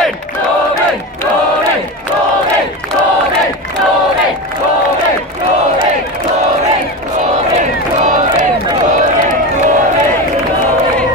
Corbyn! Corbyn! Corbyn! Corbyn! Corbyn! Corbyn! Corbyn! Corbyn! Corbyn! Corbyn! Corbyn!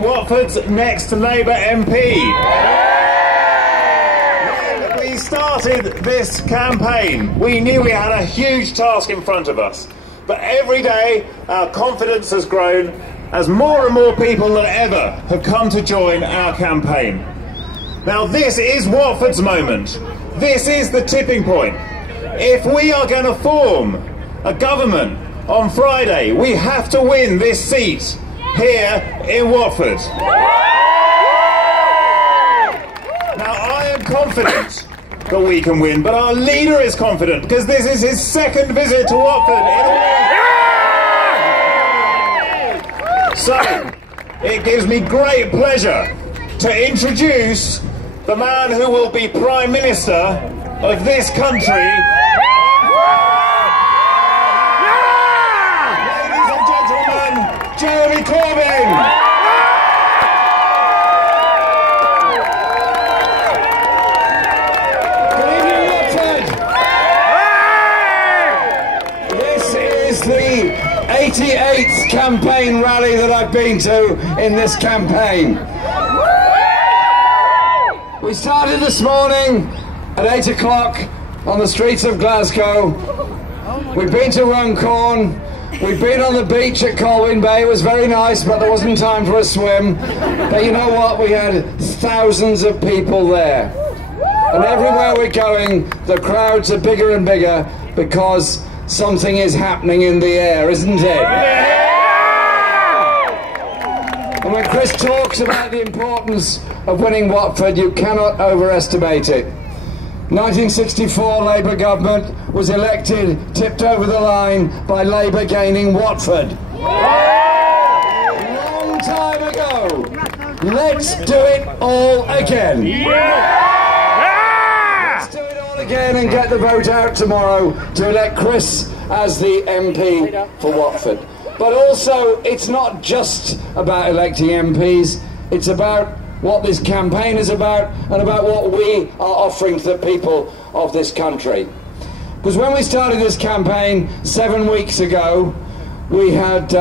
Watford's next Labour MP. When we started this campaign, we knew we had a huge task in front of us. But every day, our confidence has grown as more and more people than ever have come to join our campaign. Now, this is Watford's moment. This is the tipping point. If we are going to form a government on Friday, we have to win this seat here in Watford. Now, I am confident that we can win, but our leader is confident because this is his second visit to Watford in a week. So, it gives me great pleasure to introduce the man who will be Prime Minister of this country. Corbyn! Good evening, Watford! This is the 88th campaign rally that I've been to in this campaign. We started this morning at 8 o'clock on the streets of Glasgow. We've been to Runcorn. We've been on the beach at Corbyn Bay. It was very nice, but there wasn't time for a swim. But you know what? We had thousands of people there. And everywhere we're going, the crowds are bigger and bigger because something is happening in the air, isn't it? And when Chris talks about the importance of winning Watford, you cannot overestimate it. 1964 Labour government was elected, tipped over the line by Labour gaining Watford. Long time ago. Let's do it all again. Let's do it all again and get the vote out tomorrow to elect Chris as the MP for Watford. But also, it's not just about electing MPs, it's about what this campaign is about and about what we are offering to the people of this country. Because when we started this campaign 7 weeks ago, we had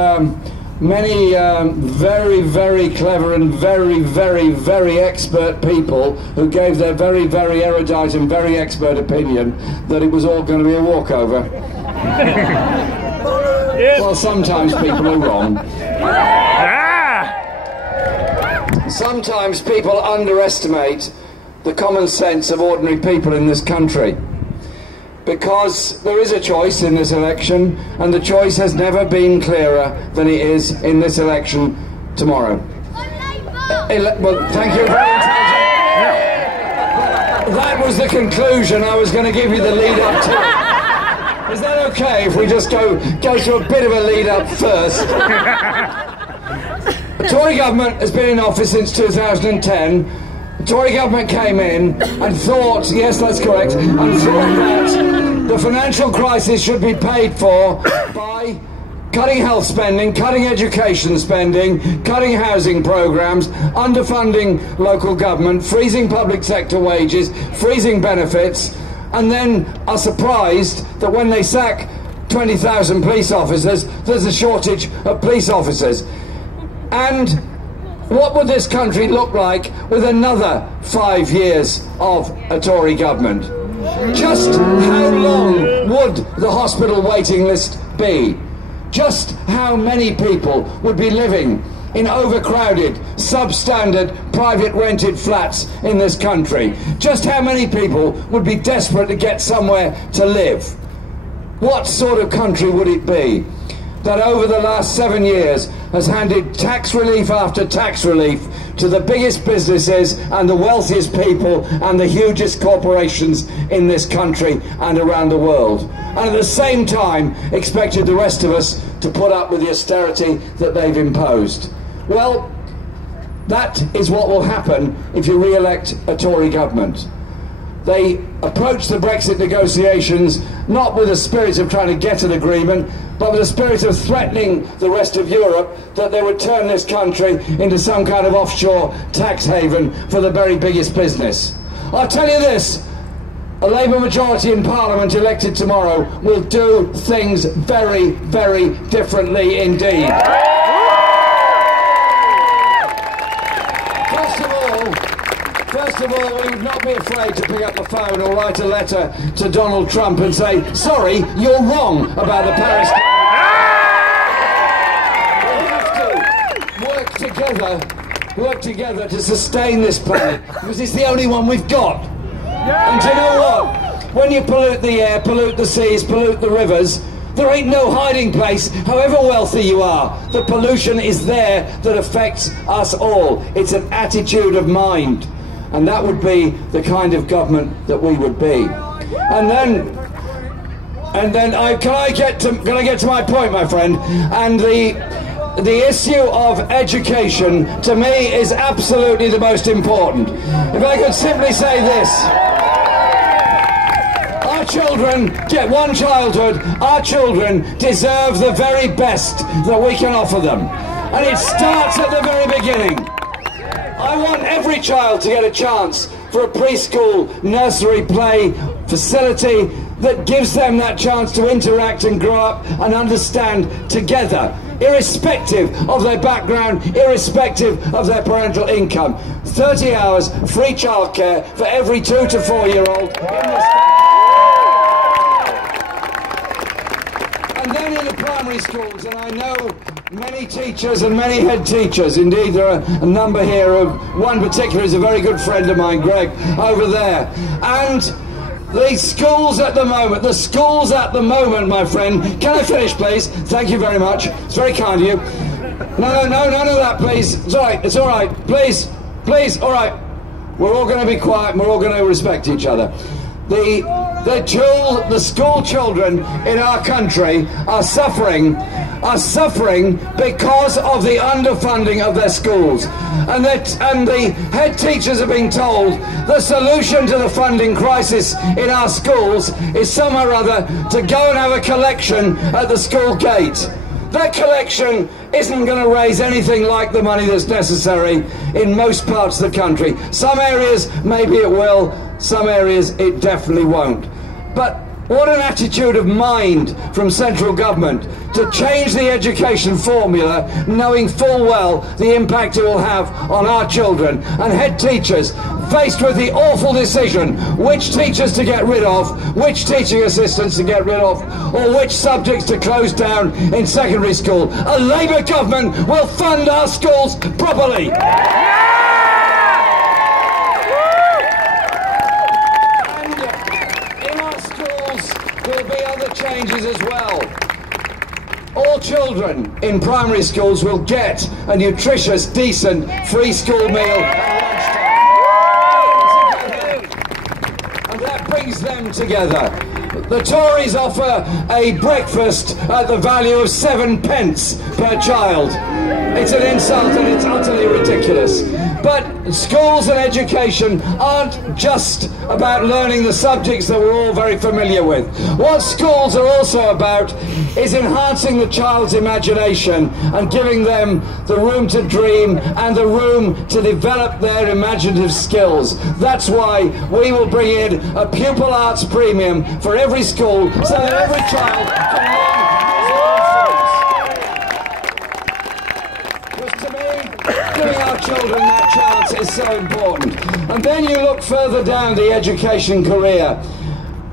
many very, very clever and very, very, very expert people who gave their very, very erudite and very expert opinion that it was all going to be a walkover. Well, sometimes people are wrong. Sometimes people underestimate the common sense of ordinary people in this country. Because there is a choice in this election, and the choice has never been clearer than it is in this election tomorrow. Well, thank you very much. That was the conclusion I was going to give you the lead up to. Is that okay if we just go through a bit of a lead up first? The Tory government has been in office since 2010. The Tory government came in and thought, yes, that's correct, and thought that the financial crisis should be paid for by cutting health spending, cutting education spending, cutting housing programmes, underfunding local government, freezing public sector wages, freezing benefits, and then are surprised that when they sack 20,000 police officers, there's a shortage of police officers. And what would this country look like with another 5 years of a Tory government? Just how long would the hospital waiting list be? Just how many people would be living in overcrowded, substandard, private rented flats in this country? Just how many people would be desperate to get somewhere to live? What sort of country would it be? that over the last 7 years has handed tax relief after tax relief to the biggest businesses and the wealthiest people and the hugest corporations in this country and around the world, and at the same time expected the rest of us to put up with the austerity that they've imposed. Well, that is what will happen if you re-elect a Tory government. They approach the Brexit negotiations not with a spirit of trying to get an agreement, but with a spirit of threatening the rest of Europe that they would turn this country into some kind of offshore tax haven for the very biggest business. I'll tell you this, a Labour majority in Parliament elected tomorrow will do things very, very differently indeed. First of all, we would not be afraid to pick up the phone or write a letter to Donald Trump and say, sorry, you're wrong about the Paris Agreement. We have to work together to sustain this planet, because it's the only one we've got. And do you know what? When you pollute the air, pollute the seas, pollute the rivers, there ain't no hiding place, however wealthy you are. The pollution is there that affects us all. It's an attitude of mind. And that would be the kind of government that we would be. And then can I get to my point, my friend? And the issue of education, to me, is absolutely the most important. If I could simply say this. Our children get one childhood. Our children deserve the very best that we can offer them. And it starts at the very beginning. I want every child to get a chance for a preschool, nursery, play facility that gives them that chance to interact and grow up and understand together, irrespective of their background, irrespective of their parental income. 30 hours free childcare for every 2 to 4 year old in this country. And then in the primary schools, and I know many teachers and many head teachers, indeed there are a number here, of one particular is a very good friend of mine, Greg, over there. And the schools at the moment, my friend, can I finish please? Thank you very much, it's very kind of you. No, none of that please, it's all right, please, all right. We're all going to be quiet and we're all going to respect each other. The school children in our country are suffering because of the underfunding of their schools. And the head teachers are being told the solution to the funding crisis in our schools is somehow or other to go and have a collection at the school gate. That collection isn't going to raise anything like the money that's necessary in most parts of the country. Some areas, maybe it will, some areas it definitely won't. But what an attitude of mind from central government to change the education formula, knowing full well the impact it will have on our children, and head teachers faced with the awful decision which teachers to get rid of, which teaching assistants to get rid of, or which subjects to close down in secondary school. A Labour government will fund our schools properly. There'll be other changes as well. All children in primary schools will get a nutritious, decent, free school meal at lunchtime. And that brings them together. The Tories offer a breakfast at the value of 7 pence per child. It's an insult and it's utterly ridiculous. But schools and education aren't just about learning the subjects that we're all very familiar with. What schools are also about is enhancing the child's imagination and giving them the room to dream and the room to develop their imaginative skills. That's why we will bring in a pupil arts premium for every school so that every child can learn his own skills. Because to me, giving our children that chance is so important. And then you look further down the education career.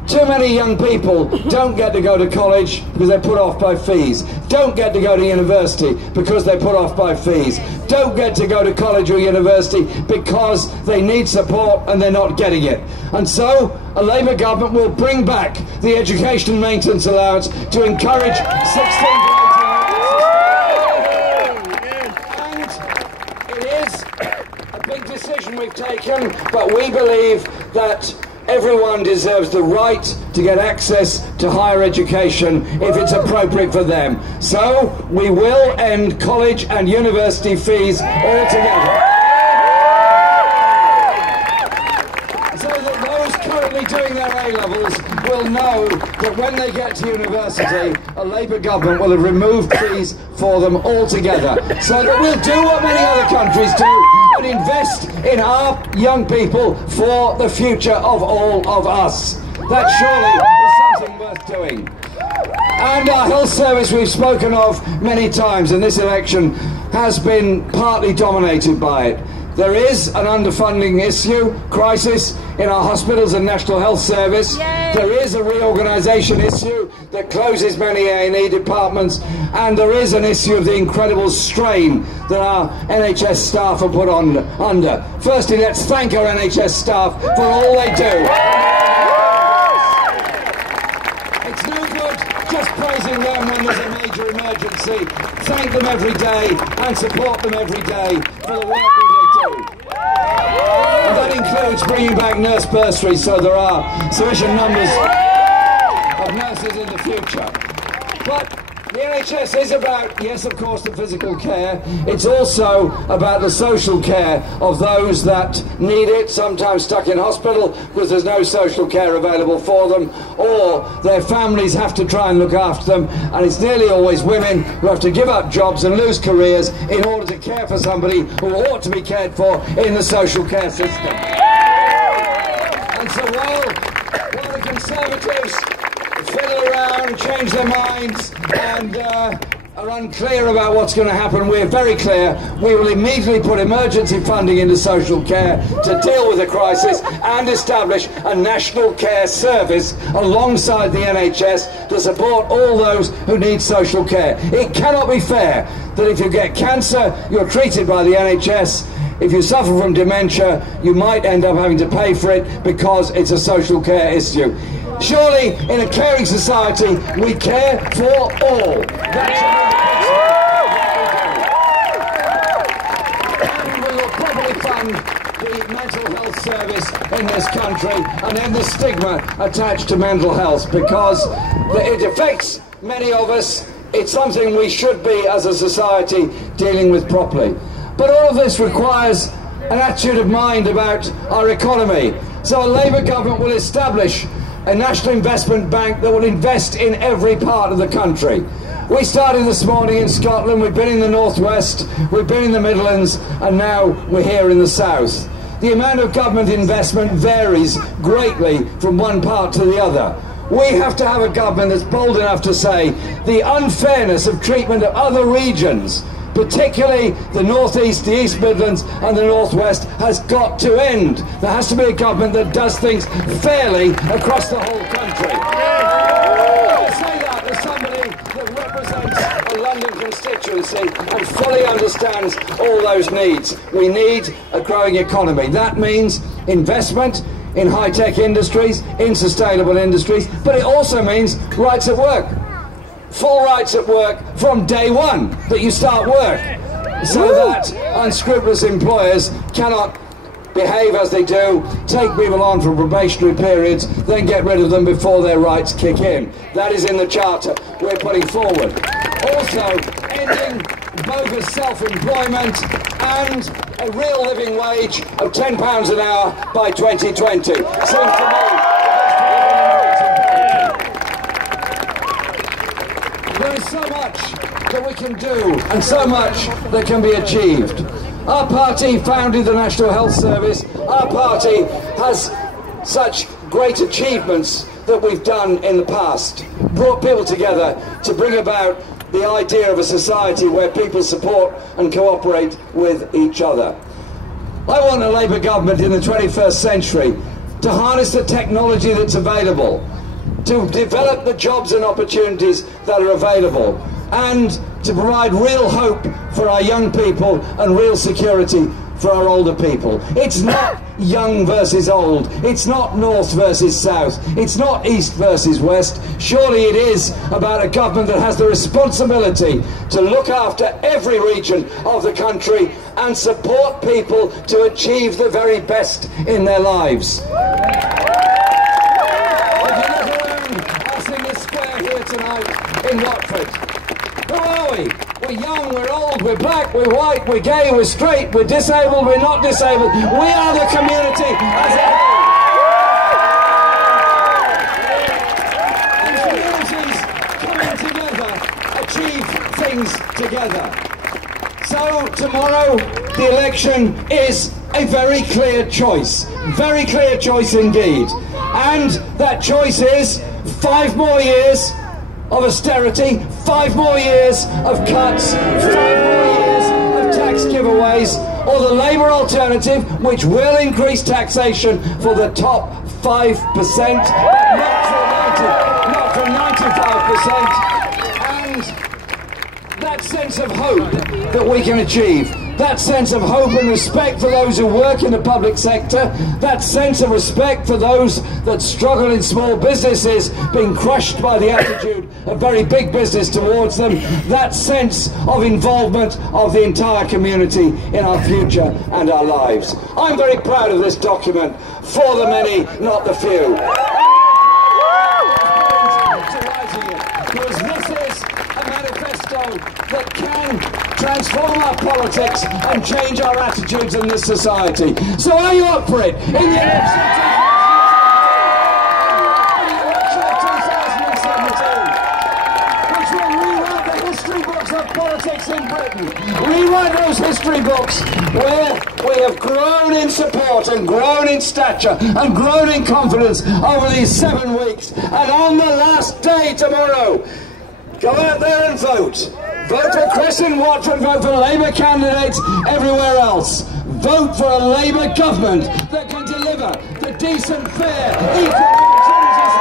Too many young people don't get to go to college because they're put off by fees. Don't get to go to university because they're put off by fees. Don't get to go to college or university because they need support and they're not getting it. And so a Labour government will bring back the education maintenance allowance to encourage 16 to 18-year-olds. decision we've taken, but we believe that everyone deserves the right to get access to higher education if it's appropriate for them. So we will end college and university fees altogether. So that those currently doing their A-levels will know that when they get to university, a Labour government will have removed fees for them altogether. So that we'll do what many other countries do and invest in our young people for the future of all of us. That surely is something worth doing. And our health service we've spoken of many times, and this election has been partly dominated by it. There is an underfunding crisis in our hospitals and National Health Service. Yay. There is a reorganisation issue that closes many A&E departments, and there is an issue of the incredible strain that our NHS staff are put under. Firstly, let's thank our NHS staff for all they do. It's no good just praising them when there's a major emergency. Thank them every day and support them every day for the work that they do. And that includes bringing back nurse bursaries so there are sufficient numbers of nurses in the future. But the NHS is about, yes, of course, the physical care. It's also about the social care of those that need it, sometimes stuck in hospital because there's no social care available for them, or their families have to try and look after them, and it's nearly always women who have to give up jobs and lose careers in order to care for somebody who ought to be cared for in the social care system. And so while the Conservatives fiddle around, change their minds, and are unclear about what's going to happen, we're very clear. We will immediately put emergency funding into social care to deal with the crisis and establish a national care service alongside the NHS to support all those who need social care. It cannot be fair that if you get cancer, you're treated by the NHS. If you suffer from dementia, you might end up having to pay for it because it's a social care issue. Surely, in a caring society, we care for all. That's and we will properly fund the mental health service in this country and end the stigma attached to mental health, because it affects many of us. It's something we should be, as a society, dealing with properly. But all of this requires an attitude of mind about our economy. So a Labour government will establish a national investment bank that will invest in every part of the country. We started this morning in Scotland, we've been in the northwest, we've been in the Midlands, and now we're here in the south. The amount of government investment varies greatly from one part to the other. We have to have a government that's bold enough to say the unfairness of treatment of other regions, particularly the northeast, the East Midlands and the northwest, has got to end. There has to be a government that does things fairly across the whole country. I say that as somebody that represents a London constituency and fully understands all those needs. We need a growing economy. That means investment in high-tech industries, in sustainable industries, but it also means rights at work. Full rights at work from day one that you start work, so that unscrupulous employers cannot behave as they do, take people on for probationary periods, then get rid of them before their rights kick in. That is in the charter we're putting forward. Also, ending bogus self-employment and a real living wage of £10 an hour by 2020. Seems to me there is so much that we can do and so much that can be achieved. Our party founded the National Health Service. Our party has such great achievements that we've done in the past. Brought people together to bring about the idea of a society where people support and cooperate with each other. I want a Labour government in the 21st century to harness the technology that's available, to develop the jobs and opportunities that are available, and to provide real hope for our young people and real security for our older people. It's not young versus old. It's not north versus south. It's not east versus west. Surely it is about a government that has the responsibility to look after every region of the country and support people to achieve the very best in their lives. If you look around us in this square here tonight in Watford, who are we? We're young, we're old, we're black, we're white, we're gay, we're straight, we're disabled, we're not disabled. We are the community as a whole. And communities coming together achieve things together. So tomorrow the election is a very clear choice indeed. And that choice is 5 more years of austerity, 5 more years of cuts, 5 more years of tax giveaways, or the Labour alternative, which will increase taxation for the top 5%, not for 95%, and that sense of hope that we can achieve. That sense of hope and respect for those who work in the public sector, that sense of respect for those that struggle in small businesses, being crushed by the attitude of very big business towards them, that sense of involvement of the entire community in our future and our lives. I'm very proud of this document, for the many, not the few. Because this is a manifesto that can transform our politics and change our attitudes in this society. So are you up for it? In the election of 2017, which will rewrite the history books of politics in Britain. Rewrite those history books where we have grown in support and grown in stature and grown in confidence over these 7 weeks. And on the last day tomorrow, go out there and vote. Vote for Chris in Watford, vote for Labour candidates everywhere else. Vote for a Labour government that can deliver the decent, fair, equal opportunities.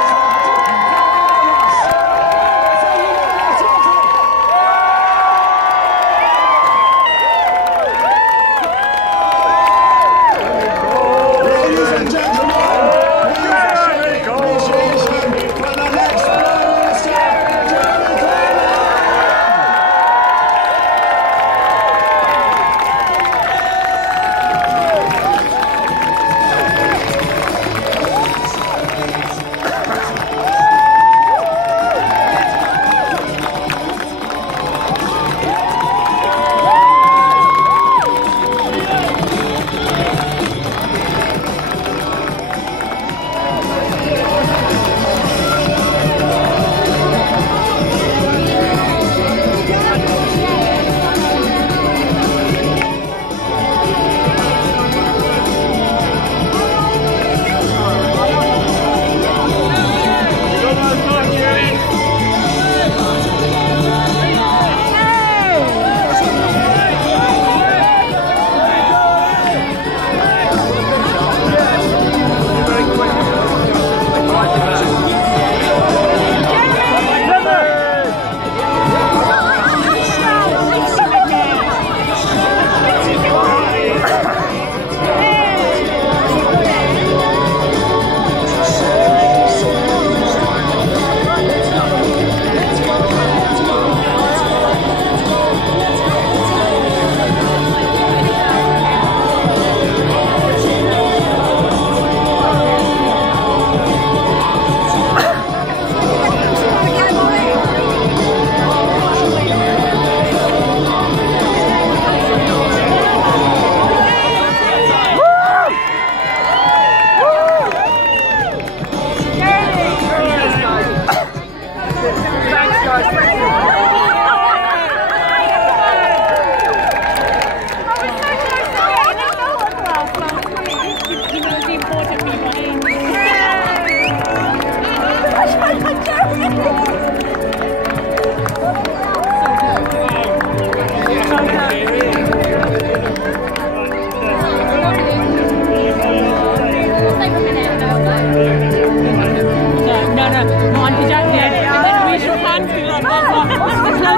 Ladies and gentlemen,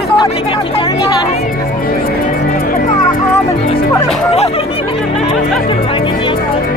for the next Prime Minister, That's